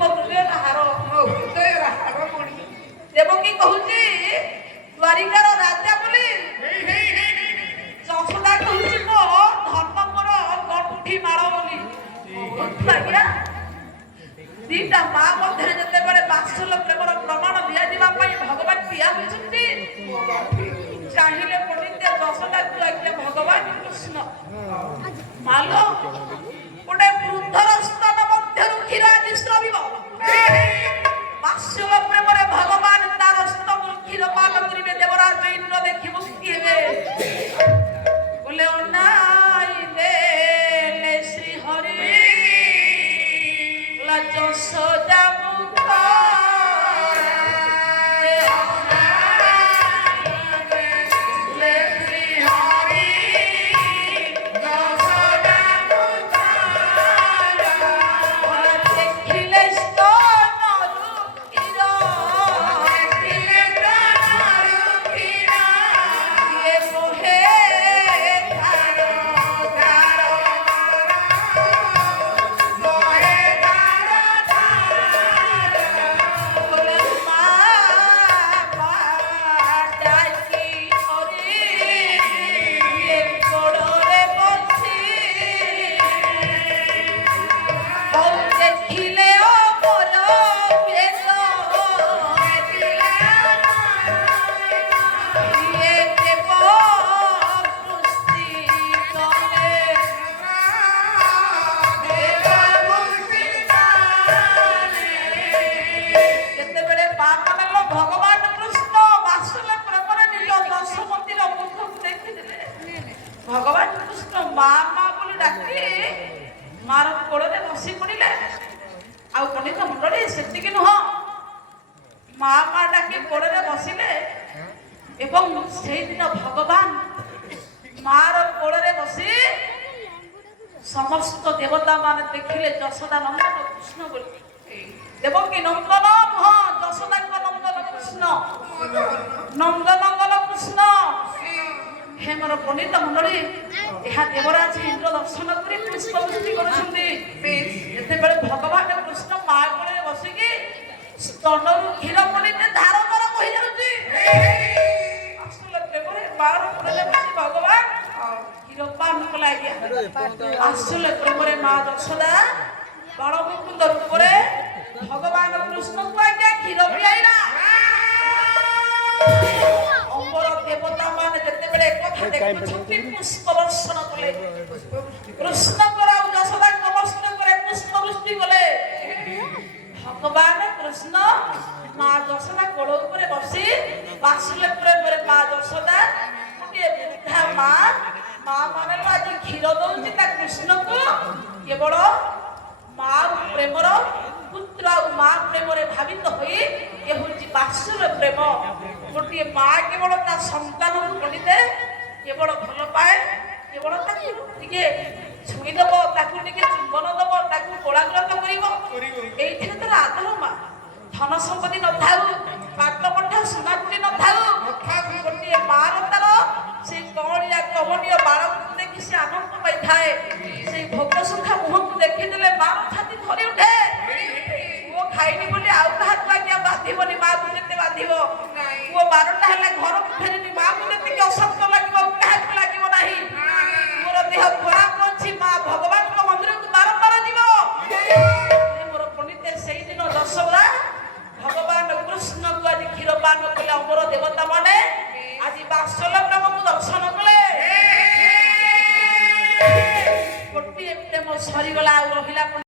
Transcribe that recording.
ମୋ ହୃଦୟର ହାଡ଼ ପଡ଼ି ଦେବକୀ କହୁଛି ଦ୍ୱାରିକାର ରାଜା ବୋଲି ଯଶୋଦା କହୁଛି ମୋ ଧର୍ମ ମୋର ଗଣ୍ଠି ମାଳ ବୋଲି ଆଜ୍ଞା ଦିଟା ମା ମଧ୍ୟରେ ଯେତେବେଳେ ବାତ୍ସଲ୍ୟ ପ୍ରେମର ପ୍ରମାଣ ଦିଆଯିବା ପାଇଁ ଭଗବାନ ଠିଆ ହୋଇଛନ୍ତି ଚାହିଁଲେ ପଣ୍ଡିତ ଯଶୋଦାକୁ ଆଜ୍ଞା ଭଗବାନ କୃଷ୍ଣ ମାଲ ଗୋଟେ ବୃଦ୍ଧର ସ୍ତନ ମଧ୍ୟରୁ କ୍ଷୀର ଆଜି ସ୍ରବିବ ବାତ୍ସଲ୍ୟ ପ୍ରେମରେ ଭଗବାନ ତାର ସ୍ତନରୁ କ୍ଷୀର ପାନ କରିବେ ଦେବରାଜ ଇନ୍ଦ୍ର ଦେଖି ମୁକ୍ତି ହେବେ ବୋଲେ ଅନାଇ ଦେଲେ ଶ୍ରୀ ହରି ଯଶୋଦା ଭଗବାନ କୃଷ୍ଣ ମା ମା ବୋଲି ଡାକି ମାର କୋଳରେ ବସି ପଡ଼ିଲେ ଆଉ ପଣ୍ଡିତ ମଣ୍ଡଳୀ ସେତିକି ନୁହଁ ମା ମା ଡାକି କୋଳରେ ବସିଲେ ଏବଂ ସେଇଦିନ ଭଗବାନ ମାର କୋଳରେ ବସି ସମସ୍ତ ଦେବତା ମାନେ ଦେଖିଲେ ଯଶୋଦା ନନ୍ଦନ କୃଷ୍ଣ ବୋଲି ଦେବକୀ ନନ୍ଦନ ନୁହଁ ଯଶୋଦାଙ୍କ ନନ୍ଦନ କୃଷ୍ଣ ନନ୍ଦନନ୍ଦନ କୃଷ୍ଣ हे मोर पंडित मंडली यह देवराज इंद्र दर्शन कर पुष्पवृष्टि कर भगवान कृष्ण माँ को बसिकी स्तनर क्षीर पड़े धार धार बही जाऊँगी भगवान क्षीर पान कला आश्चर्य प्रेम माँ यशोदा बड़ मुकुंद रूप भगवान कृष्ण को आज्ञा क्षीर पिआईला अमर देवता माने जेतेबेले कथा देखुछंती पुष्प वर्षण कले कृष्ण कराउ यशोदा कमस्त करे पुष्प वृष्टि कले भगवान कृष्ण मां यशोदा कोड़ ऊपर बसी बासले प्रेम रे मां यशोदा के वृद्धा मां माने आज क्षीर दउची ता कृष्ण को केवल मां प्रेमर पुत्र आ मां प्रेम रे भावित होई ए होची बासले प्रेम गोटे माँ केवल ता संतान पढ़ीते केवल भल पाए केवल छुईदब चुंबन दब कोलाग्रत कर आदर माँ धन संपत्ति न था पाट पठा सुनापुरी न था गोटे मार तार से कौलिया कमनीय बाल देखी से आनंद पाई थाए से भोग सुखा मुह को देखीदे माँ छाती धरी उठे पुओ खाइनी बोली आउ हाथ आज्ञा बाधिबनी माँ को जेते बाधिब पुओ 12टा हेले घर को फेरिनी माँ को जेते असत्य लगे काहे लगे नहीं मोर देह खराब अछि माँ भगवान को मंदिर को बारंबार जीव मोर पंडित से दिन यशोदा भगवान कृष्ण को आज क्षीर पान कले अमर देवता माने आज बात्सल्य प्रेम को दर्शन कले गोटे प्रेम सरीगला रहिला।